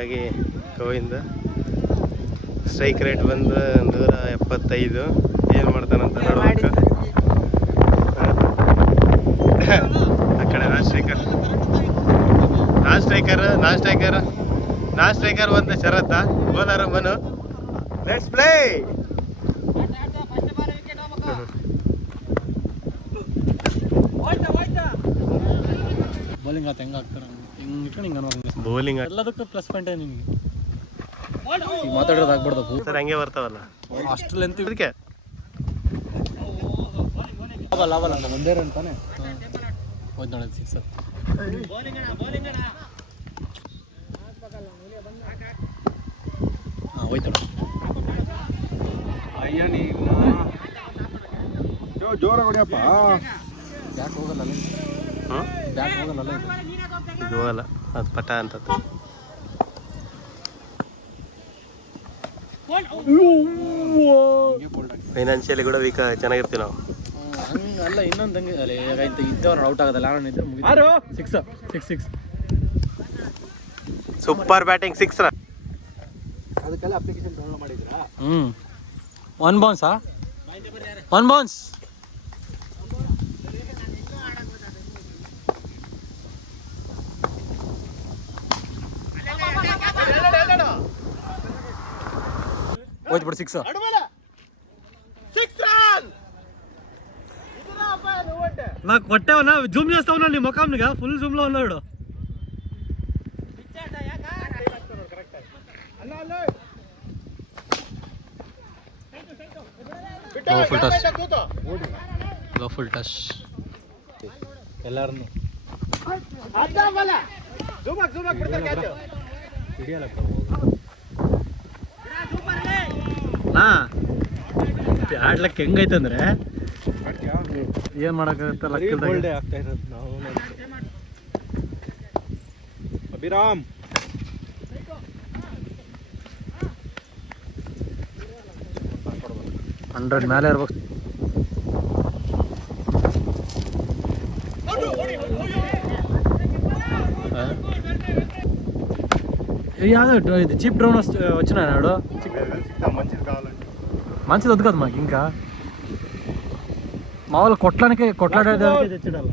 ಆಗಿ Govinda strike rate ಬಂದು 175. ಏನು ಮಾಡ್ತಾನಂತ ನೋಡ್ಬೇಕು. ಆ ಕಡೆ ನಾನ್ ಸ್ಟ್ರೈಕರ್ ಒಂದು ಶರತ್ತ bowler Manu. Let's play. Bowling ಆತ ಹೆಂಗೆ ಆಗ್ತಾರೆ ಬೌಲಿಂಗ್ ಎಲ್ಲದಕ್ಕೂ ಪ್ಲಸ್ ಪಾಯಿಂಟ್ ನಿಮಗೆ ಮಾತಾಡೋದು ಆಗ್ಬಾರ್ದು ಸರ್. ಹಂಗೆ ಬರ್ತಾವಲ್ಲ ಅಷ್ಟು ಲೆಂತ್ ಇದಕ್ಕೆ ಲಾವಲ್ಲ ಅಂತ ಒಂದೇ ರನ್ ತಾನೆ ಹೋಯ್ತು ನೋಡಿ ಸಿಕ್ಸರ್. ಹಾಂ ಹೋಯ್ತು ಜೋರ ಹೊಡಿಯಪ್ಪ. ಬ್ಯಾಕ್ ಹೋಗಲ್ಲ ಬ್ಯಾಕ್ ಹೋಗಲ್ಲ ಇದು ಹೋಗಲ್ಲ, ಅದು ಪಟ ಅಂತದ್ದು. ಫೈನಾನ್ಷಿಯಲಿ ಕೂಡ ವೀಕ್ ಚೆನ್ನಾಗಿರ್ತೀವಿ ನಾವು. ಅಲ್ಲ ಇನ್ನೊಂದು ಹಂಗೆ ಅಲ್ಲ ಈಗ ಇದ್ದವ್ರು ಔಟ್ ಆಗೋದಲ್ಲ ಇದ್ರೆ ಸಿಕ್ಸ್ ಸೂಪರ್ ಬ್ಯಾಟಿಂಗ್ 6 ರನ್. ಅದಕ್ಕೆಲ್ಲ ಅಪ್ಲಿಕೇಶನ್ ಡೌನ್ಲೋಡ್ ಮಾಡಿದ್ರಾ? 1 ಬೌನ್ಸಾ 1 ಬೌನ್ಸ್. ಹೋಯ್ತು ಬಿಡು 6 నాకు కొట్టావనా జూమ్ చేస్తావునా నీ ముఖంగా ఫుల్ జూమ్ లో ఉన్నాడు. ಫುಲ್ ಟಚ್ ಎಲ್ಲಾರು ಆಡ್ಲಕ್ಕೆ ಹೆಂಗೈತಂದ್ರೆ ಏನ್ ಮಾಡಕ್ಕಾಗತ್ತ ಗೋಲ್ಡೇ ಆಗ್ತಾ ಇರೋದು ನಾವು. ಅಭಿರಾಮ್ 100 ಮೇಲೆ ಇರ್ಬೇಕು. యాదో ఇది చీప్ డ్రోన్ వచ్చినాడు మంచిది వద్దు కదా మాకు ఇంకా మామూలు కొట్లాడేదానికి తెచ్చడాలి.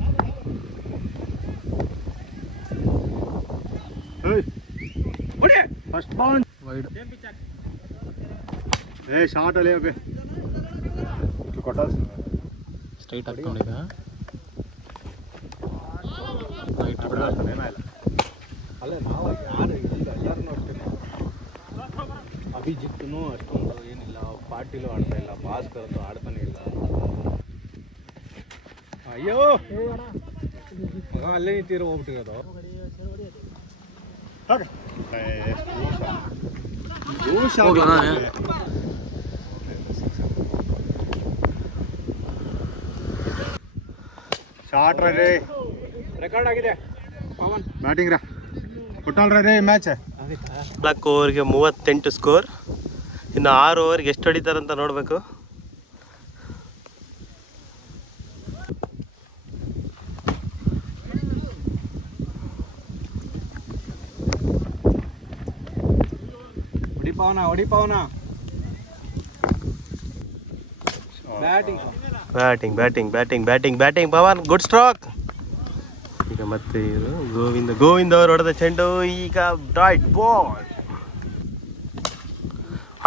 ఫస్ట్ బౌన్స్ వైడ్ ఏ షాట్ అలే అబే కొట్టాల్సింది ಸ್ಟ್ರೈಟ್ ಹಾಕೊಂಡಿದ್ದ ಅಲ್ಲೇ ನಾವು ಯಾರು ಎಲ್ಲರನ್ನೂ ಅಷ್ಟೇ. ಅಭಿಜಿತ್ನು ಅಷ್ಟೊಂದು ಏನಿಲ್ಲ, ಪಾಟೀಲು ಆಡ್ತಾ ಇಲ್ಲ, ಭಾಸ್ಕರ್ ಆಡ್ತಾನೆ ಇಲ್ಲ. ಅಯ್ಯೋ ಮಗ ಅಲ್ಲೇ ನಿಂತಿರೋ ಹೋಗ್ಬಿಟ್ಟಿರೋದು. ಶಾರ್ಟ್ ರೇ ರೆಕಾರ್ಡ್ ಆಗಿದೆ. ಬ್ಯಾಟಿಂಗ್ ರಾ ಕೊಟ್ಟಲ್ರ ರೇ ಮ್ಯಾಚ್ 4 ಓವರ್ಗೆ 38 ಸ್ಕೋರ್. ಇನ್ನು 6 ಓವರ್ಗೆ ಎಷ್ಟು ಹೊಡಿತಾರಂತ ನೋಡಬೇಕು. ಹೊಡಿಪಾವನ ಬ್ಯಾಟಿಂಗ್ ಪವನ್ ಗುಡ್ ಸ್ಟ್ರೋಕ್. ಈಗ ಮತ್ತೆ ಗೋವಿಂದ ಅವರು ಹೊಡೆದ ಚೆಂಡು. ಈಗ ಡಾಟ್ ಬಾಲ್,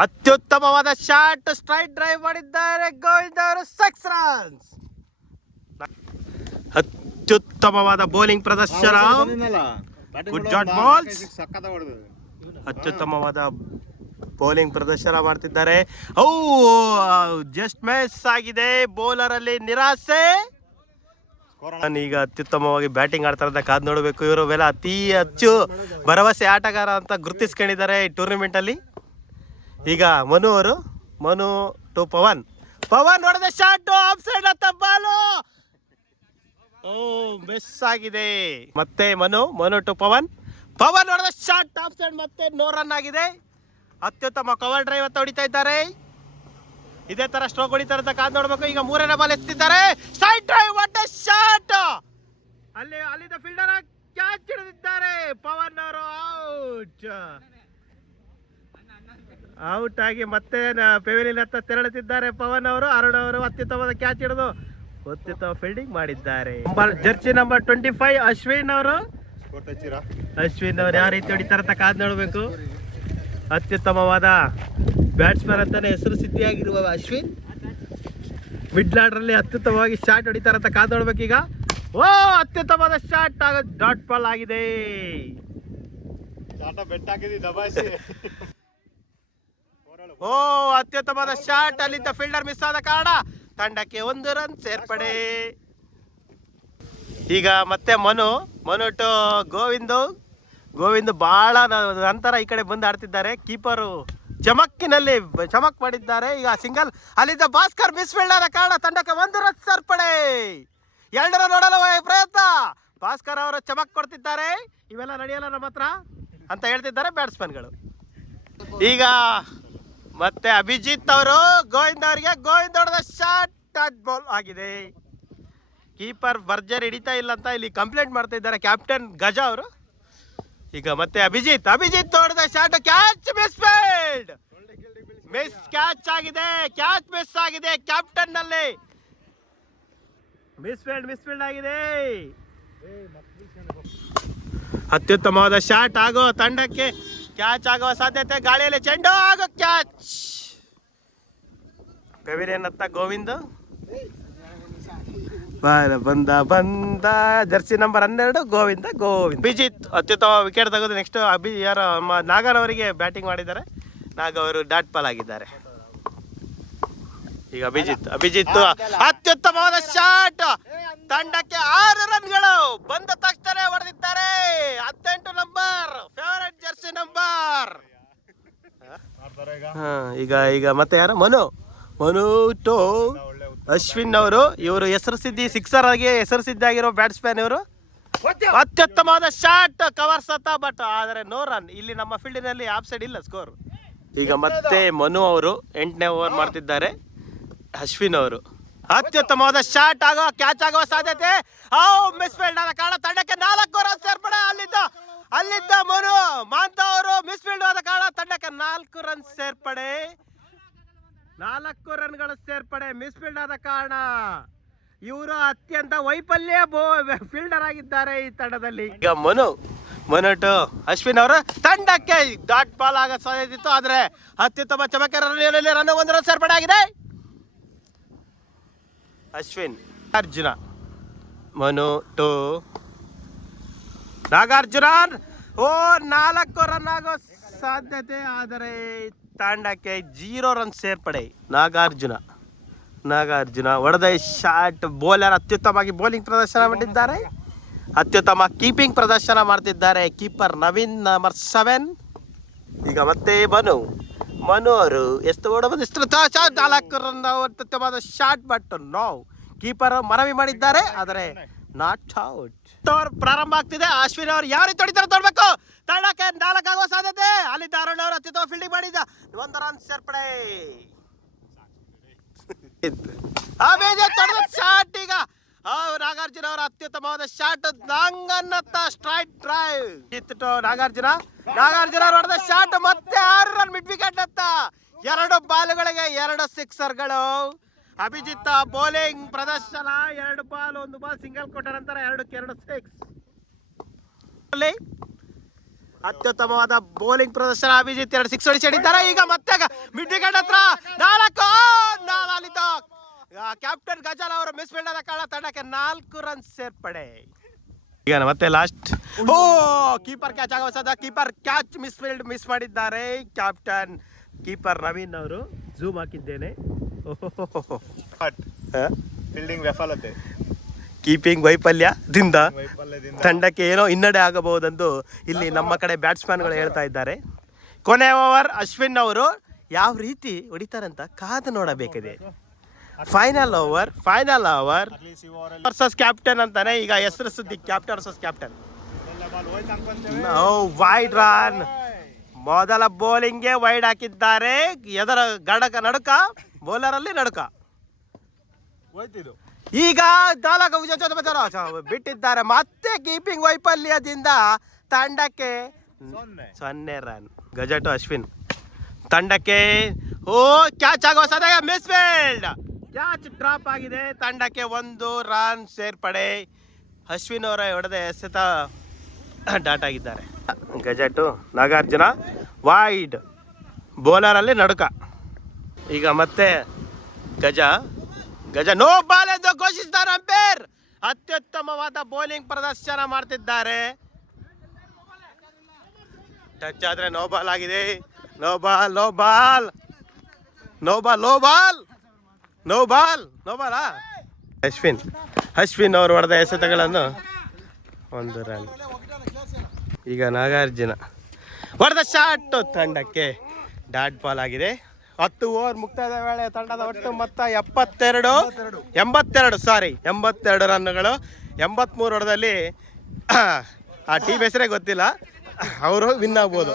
ಅತ್ಯುತ್ತಮವಾದ ಶಾಟ್, ಸ್ಟ್ರೈಟ್ ಡ್ರೈವ್ ಮಾಡಿದ್ದಾರೆ ಗೋವಿಂದ ಅವರು. 6 ರನ್ಸ್. ಅತ್ಯುತ್ತಮವಾದ ಬೌಲಿಂಗ್ ಪ್ರದರ್ಶನ. Good Jat balls. ಅತ್ಯುತ್ತಮವಾದ ಬೌಲಿಂಗ್ ಪ್ರದರ್ಶನ ಮಾಡ್ತಿದ್ದಾರೆ. ಜಸ್ಟ್ ಮಿಸ್ ಆಗಿದೆ. ಬೌಲರ್ ಅಲ್ಲಿ ನಿರಾಸೆ. ಈಗ ಅತ್ಯುತ್ತಮವಾಗಿ ಬ್ಯಾಟಿಂಗ್ ಆಡ್ತಾರಂತ ಕಾದ್ ನೋಡಬೇಕು. ಇವರು ಮೇಲೆ ಅತಿ ಹೆಚ್ಚು ಭರವಸೆ ಆಟಗಾರ ಅಂತ ಗುರುತಿಸ್ಕೊಂಡಿದ್ದಾರೆ ಈ ಟೂರ್ನಿಮೆಂಟ್ ಅಲ್ಲಿ. ಈಗ ಮನು ಟು ಪವನ್ ಹೊಡೆದ ಶಾಟ್ ಆಫ್ ಸೈಡ್ ಅಂತ ಬಾಲು. ಮಿಸ್ ಆಗಿದೆ. ಮತ್ತೆ ಮನು ಟು ಪವನ್ ಹೊಡೆದ ಶಾಟ್ ಆಫ್ ಸೈಡ್. ಮತ್ತೆ 9 ರನ್ ಆಗಿದೆ. ಅತ್ಯುತ್ತಮ ಕವರ್ ಡ್ರೈವ್ ಅಂತ ಹೊಡಿತಾ ಇದ್ದಾರೆ. ಇದೇ ತರ ಸ್ಟ್ರೋಕ್ ಹೊಡಿತಾರೆ ಅಂತ ಕಾದ್ ನೋಡ್ಬೇಕು. ಈಗ 3ನೇ ಬಾಲ್ ಎತ್ತಿದ್ದಾರೆ. Straight drive, what a shot. ಅಲ್ಲಿದ್ದ ಫೀಲ್ಡರ್ ಕ್ಯಾಚ್ ಹಿಡಿದಿದ್ದಾರೆ. ಪವನ್ ಅವರು ಔಟ್ ಆಗಿ ಮತ್ತೆ ಪೆವಿಲಿಯನ್ ಹತ್ತ ತೆರಳುತ್ತಿದ್ದಾರೆ ಪವನ್ ಅವರು. ಅರುಣ್ ಅವರು ಅತ್ಯುತ್ತಮವಾದ ಕ್ಯಾಚ್ ಹಿಡಿದು ಅತ್ಯುತ್ತಮ ಫೀಲ್ಡಿಂಗ್ ಮಾಡಿದ್ದಾರೆ. ಜರ್ಸಿ ನಂಬರ್ 25 ಅಶ್ವಿನ್ ಅವರು. ಅಶ್ವಿನ್ ಅವರು ಯಾವ ರೀತಿ ಹೊಡಿತಾರೆ ಅಂತ ಕಾದ್ ನೋಡ್ಬೇಕು. ಅತ್ಯುತ್ತಮವಾದ ಬ್ಯಾಟ್ಸ್ಮನ್ ಅಂತಾನೆ ಹೆಸರು ಸಿದ್ಧಿಯಾಗಿರುವ ಅಶ್ವಿನ್ ಮಿಡ್ಲ್ ಆರ್ಡರ್ ಅಲ್ಲಿ ಅತ್ಯುತ್ತಮವಾಗಿ ಶಾಟ್ ಹೊಡಿತಾರೆ ಅಂತ ಕಾದ್ ನೋಡ್ಬೇಕು. ಈಗ ಓ ಅತ್ಯುತ್ತಮವಾದ ಶಾಟ್ ಆಗ ಡಾಟ್ ಬಾಲ್ ಆಗಿದೆ. ಓ ಅತ್ಯುತ್ತಮವಾದ ಶಾಟ್ ಅಲ್ಲಿದ್ದ ಫೀಲ್ಡರ್ ಮಿಸ್ ಆದ ಕಾರಣ ತಂಡಕ್ಕೆ 1 ರನ್ ಸೇರ್ಪಡೆ. ಈಗ ಮತ್ತೆ ಮನು ಟು ಗೋವಿಂದ್ ಬಹಳ ನಂತರ ಈ ಕಡೆ ಬಂದು ಆಡ್ತಿದ್ದಾರೆ. ಕೀಪರು ಚಮಕ್ಕಿನಲ್ಲಿ ಚಮಕ್ ಮಾಡಿದ್ದಾರೆ. ಈಗ ಸಿಂಗಲ್ ಅಲ್ಲಿದ್ದ ಭಾಸ್ಕರ್ ಮಿಸ್ ಫೀಲ್ಡರ್ ಕಾರಣ ತಂಡಕ್ಕೆ 1 ರನ್ ಸೇರ್ಪಡೆ. 2 ರನ್ ನೋಡಲು ಪ್ರಯತ್ನ. ಭಾಸ್ಕರ್ ಅವರು ಚಮಕ್ ಕೊಡ್ತಿದ್ದಾರೆ. ಇವೆಲ್ಲ ನಡೆಯಲ್ಲ ನಮ್ಮ ಹತ್ರ ಅಂತ ಹೇಳ್ತಿದ್ದಾರೆ ಬ್ಯಾಟ್ಸ್ಮನ್ಗಳು. ಈಗ ಮತ್ತೆ ಅಭಿಜಿತ್ ಅವರು ಗೋವಿಂದ್ ಹೊಡೆದ ಶಾಟ್ ಡಾಟ್ ಬಾಲ್ ಆಗಿದೆ. ಕೀಪರ್ ಭರ್ಜರಿ ಹಿಡಿತಾ ಇಲ್ಲ ಅಂತ ಇಲ್ಲಿ ಕಂಪ್ಲೇಂಟ್ ಮಾಡ್ತಾ ಇದ್ದಾರೆ ಕ್ಯಾಪ್ಟನ್ ಗಜ ಅವರು. ಈಗ ಮತ್ತೆ ಅಭಿಜಿತ್ ಹೊಡೆದ ಶಾಟ್ ಕ್ಯಾಚ್ ಮಿಸ್ ಕ್ಯಾಚ್ ಆಗಿದೆ. ಕ್ಯಾಚ್ ಮಿಸ್ ಆಗಿದೆ. ಕ್ಯಾಪ್ಟನ್ ನಲ್ಲಿ ಮಿಸ್ ಫೀಲ್ಡ್ ಆಗಿದೆ. ಅತ್ಯುತ್ತಮವಾದ ಶಾಟ್ ಆಗೋ ತಂಡಕ್ಕೆ ಕ್ಯಾಚ್ ಆಗುವ ಸಾಧ್ಯತೆ. ಗಾಳಿಯಲ್ಲಿ ಚೆಂಡು ಆಗೋ ಕ್ಯಾಚ್. ಪೆವಿಲಿಯನ್ ಹತ್ತ ಗೋವಿಂದ್ ಬಂದ ಜರ್ಸಿ ನಂಬರ್ 12 ಗೋವಿಂದ್. ಅಭಿಜಿತ್ ಅತ್ಯುತ್ತಮ ವಿಕೆಟ್ ತೆಗೆದು ನೆಕ್ಸ್ಟ್ ನಾಗರ್ ಅವರಿಗೆ ಬ್ಯಾಟಿಂಗ್ ಮಾಡಿದ್ದಾರೆ. ನಾಗ್ ಅವರು ಡಾಟ್ ಬಾಲ್ ಆಗಿದ್ದಾರೆ. ಈಗ ಅಭಿಜಿತ್ ಅತ್ಯುತ್ತಮವಾದ ಶಾಟ್. ತಂಡಕ್ಕೆ 6 ರನ್ಗಳು ಬಂದ ತಕ್ಷಣ ಹೊಡೆದಿದ್ದಾರೆ. 18 ನಂಬರ್ ಫೇವರೇಟ್ ಜರ್ಸಿ ನಂಬರ್. ಈಗ ಮತ್ತೆ ಯಾರು ಮನು ಟು ಅಶ್ವಿನ್ ಅವರು. ಇವರು ಹೆಸರು ಸಿದ್ಧಿ ಸಿಕ್ಸರ್ ಆಗಿ ಹೆಸರು ಸಿದ್ಧಿಯಾಗಿರೋ ಬ್ಯಾಟ್ಸ್ಮನ್ ಇವರು. ಅತ್ಯುತ್ತಮವಾದ ಶಾಟ್ ಕವರ್ ಸತ ಬಟ್ ಆದರೆ 9 ರನ್. ಇಲ್ಲಿ ನಮ್ಮ ಫೀಲ್ಡಿನಲ್ಲಿ ಆಫ್ ಸೈಡ್ ಇಲ್ಲ ಸ್ಕೋರ್. ಈಗ ಮತ್ತೆ ಮನು ಅವರು 8ನೇ ಓವರ್ ಮಾಡ್ತಿದ್ದಾರೆ. ಅಶ್ವಿನ್ ಅವರು ಅತ್ಯುತ್ತಮವಾದ ಶಾಟ್ ಕ್ಯಾಚ್ ಆಗುವ ಸಾಧ್ಯತೆ. ಮಿಸ್ ಫೀಲ್ಡ್ ಆದ ಕಾರಣ ತಂಡಕ್ಕೆ 4 ರನ್ ಸೇರ್ಪಡೆ. ಅಲ್ಲಿದ್ದ ಮನು ಮಾಂತ ಅವರು ಮಿಸ್ ಫೀಲ್ಡ್ ಆದ ಕಾರಣ ತಂಡಕ್ಕೆ 4 ರನ್ ಸೇರ್ಪಡೆ. 4 ರನ್ಗಳ ಸೇರ್ಪಡೆ ಮಿಸ್ ಫೀಲ್ಡ್ ಆದ ಕಾರಣ. ಇವರು ಅತ್ಯಂತ ವೈಫಲ್ಯ ಫೀಲ್ಡರ್ ಆಗಿದ್ದಾರೆ ಈ ತಂಡದಲ್ಲಿ. ಈಗ ಮನು ಟು ಅಶ್ವಿನ್ ಅವರು ತಂಡಕ್ಕೆ ಡಾಟ್ ಬಾಲ್ ಆಗೋ ಸಾಧ್ಯತೆ ಇತ್ತು. ಆದ್ರೆ ಅತ್ಯುತ್ತಮ ಚಮಕ ರನ್ 1 ರನ್ ಸೇರ್ಪಡೆ ಆಗಿದೆ. ಅಶ್ವಿನ್ ಅರ್ಜುನ ಮನು ಟು ನಾಗಾರ್ಜುನ. 4 ರನ್ ಆಗೋ ಸಾಧ್ಯತೆ. ಆದರೆ ತಂಡಕ್ಕೆ 0 ರನ್ ಸೇರ್ಪಡೆ. ನಾಗಾರ್ಜುನ ಹೊಡೆದ ಶಾಟ್. ಬೌಲರ್ ಅತ್ಯುತ್ತಮವಾಗಿ ಬೌಲಿಂಗ್ ಪ್ರದರ್ಶನ ಮಾಡಿದ್ದಾರೆ. ಅತ್ಯುತ್ತಮ ಕೀಪಿಂಗ್ ಪ್ರದರ್ಶನ ಮಾಡ್ತಿದ್ದಾರೆ ಕೀಪರ್ ನವೀನ್ ನಂಬರ್ 7. ಈಗ ಮತ್ತೆ ಮನು ಅವರು ಎಷ್ಟು ಓಡಬಹುದು 4 ರನ್ ಅತ್ಯುತ್ತಮವಾದ ಶಾಟ್. ಬಟ್ ಕೀಪರ್ ಮನವಿ ಮಾಡಿದ್ದಾರೆ ಆದರೆ ನಾಟ್ ಔಟ್. ಪ್ರಾರಂಭ ಆಗ್ತಿದೆ. ಅಶ್ವಿನ್ ಅವರು ಯಾವ ರೀತಿ ಹೊಡಿತಾರೆ ನೋಡ್ಬೇಕು. ತಂಡಕ್ಕೆ 4 ಆಗುವ ಸಾಧ್ಯತೆ. ಅಲ್ಲಿದ್ದ ಅರುಣ್ ಅವರು ಅತ್ಯುತ್ತಮ ಫೀಲ್ಡಿಂಗ್ ಮಾಡಿದ 1 ರನ್ ಸೇರ್ಪಡೆ. ಶಾಟ್. ಈಗ ನಾಗಾರ್ಜುನ ಅವರ ಅತ್ಯುತ್ತಮವಾದ ಶಾಟ್. ನಂಗನ್ನತ್ತ ಸ್ಟ್ರೈಟ್ ಡ್ರೈವ್ ಇತ್ತು ನಾಗಾರ್ಜುನ ಹೊಡೆದ ಶಾಟ್. ಮತ್ತೆ 6 ರನ್ ಮಿಡ್ ವಿಕೆಟ್ ಅತ್ತ. 2 ಬಾಲುಗಳಿಗೆ 2 ಸಿಕ್ಸರ್ಗಳು. ಅಭಿಜಿತ್ ಬೌಲಿಂಗ್ ಪ್ರದರ್ಶನ. 2 ಬಾಲ್ 1 ಬಾಲ್ ಸಿಂಗಲ್ ಕೊಟ್ಟ ನಂತರ 2 ಸಿಕ್ಸ್. ಅತ್ಯುತ್ತಮವಾದ ಬೌಲಿಂಗ್ ಪ್ರದರ್ಶನ. ಅಭಿಜಿತ್ 2 ಸಿಕ್ಸ್ ಹೊಡಿಸಿದ್ದಾರೆ. ಈಗ ಮತ್ತೆ ಮಿಡ್ ವಿಕೆಟ್ ಹತ್ರ 4 ಕ್ಯಾಪ್ಟನ್ ಗಜಾಲ್ ಅವರು ಮಿಸ್ ಫೀಲ್ಡ್ ಆದ ಕಾರಣ ತಂಡಕ್ಕೆ 4 ರನ್ ಸೇರ್ಪಡೆ. ಈಗ ಮತ್ತೆ ಲಾಸ್ಟ್ ಕೀಪರ್ ಕ್ಯಾಚ್ ಆಗೋ ಸಾಧ್ಯ. ಕೀಪರ್ ಕ್ಯಾಚ್ ಮಿಸ್ ಮಾಡಿದ್ದಾರೆ ಕ್ಯಾಪ್ಟನ್ ಕೀಪರ್ ನವೀನ್ ಅವರು. ಝೂಮ್ ಹಾಕಿದ್ದೇನೆ. ಫೀಲ್ಡಿಂಗ್ ವಿಫಲತೆ, ಕೀಪಿಂಗ್ ವೈಫಲ್ಯದಿಂದ ತಂಡಕ್ಕೆ ಏನೋ ಹಿನ್ನಡೆ ಆಗಬಹುದೆಂದು ಇಲ್ಲಿ ನಮ್ಮ ಕಡೆ ಬ್ಯಾಟ್ಸ್ಮನ್ಗಳು ಹೇಳ್ತಾ ಇದ್ದಾರೆ. ಕೊನೆ ಓವರ್ ಅಶ್ವಿನ್ ಅವರು ಯಾವ ರೀತಿ ಹೊಡಿತಾರಂತ ಕಾದು ನೋಡಬೇಕಿದೆ. ಫೈನಲ್ ಓವರ್ ವರ್ಸಸ್ ಕ್ಯಾಪ್ಟನ್ ಅಂತಾನೆ ಈಗ ಹೆಸರು ಸುದ್ದಿ. Captain versus captain. Wide run. ಮೊದಲ ಬೌಲಿಂಗ್ಗೆ ವೈಡ್ ಹಾಕಿದ್ದಾರೆ. ಎದರ ನಡುಕ ಬೌಲರ್ ಅಲ್ಲಿ ನಡುಕ. ಈಗ ಬಿಟ್ಟಿದ್ದಾರೆ. ಮತ್ತೆ ಕೀಪಿಂಗ್ ವೈಫಲ್ಯದಿಂದ ತಂಡಕ್ಕೆ 0 ರನ್. ಗಜ ಟು ಅಶ್ವಿನ್ ತಂಡಕ್ಕೆ ಕ್ಯಾಚ್ ಆಗೋ ಸದಯ ಮಿಸ್ ಫೀಲ್ಡ್. ಕ್ಯಾಚ್ ಡ್ರಾಪ್ ಆಗಿದೆ. ತಂಡಕ್ಕೆ 1 ರನ್ ಸೇರ್ಪಡೆ. ಅಶ್ವಿನ್ ಅವರ ಹೊಡೆದ ಎಸೆತ ಡಾಟ್ ಆಗಿದ್ದಾರೆ. ಗಜ ಟು ನಾಗಾರ್ಜುನ ವೈಡ್. ಬೌಲರಲ್ಲಿ ನಡುಕ. ಈಗ ಮತ್ತೆ ಗಜ ನೋ ಬಾಲ್ ಎಂದು ಘೋಷಿಸಿದ್ದಾರೆ ಅಂಪೇರ್. ಅತ್ಯುತ್ತಮವಾದ ಬೌಲಿಂಗ್ ಪ್ರದರ್ಶನ ಮಾಡ್ತಿದ್ದಾರೆ. ಟಚ್ ಆದ್ರೆ ನೋ ಬಾಲ್ ಆಗಿದೆ. No ball. ಅಶ್ವಿನ್ ಅವರು ಹೊಡೆದ ಎಸೆತಗಳನ್ನು 1 ರನ್. ಈಗ ನಾಗಾರ್ಜುನ ಹೊಡೆದ ಶಾಟ್ ತಂಡಕ್ಕೆ ಡಾಟ್ ಬಾಲ್ ಆಗಿದೆ. 10 ಓವರ್ ಮುಕ್ತಾಯದ ವೇಳೆ ತಂಡದ ಒಟ್ಟು ಮೊತ್ತ 82 ರನ್ನುಗಳು. 83 ಹೊಡೆದಲ್ಲಿ ಆ ಟೀಮ್ ಹೆಸರೇ ಗೊತ್ತಿಲ್ಲ, ಅವರು ವಿನ್ ಆಗ್ಬೋದು.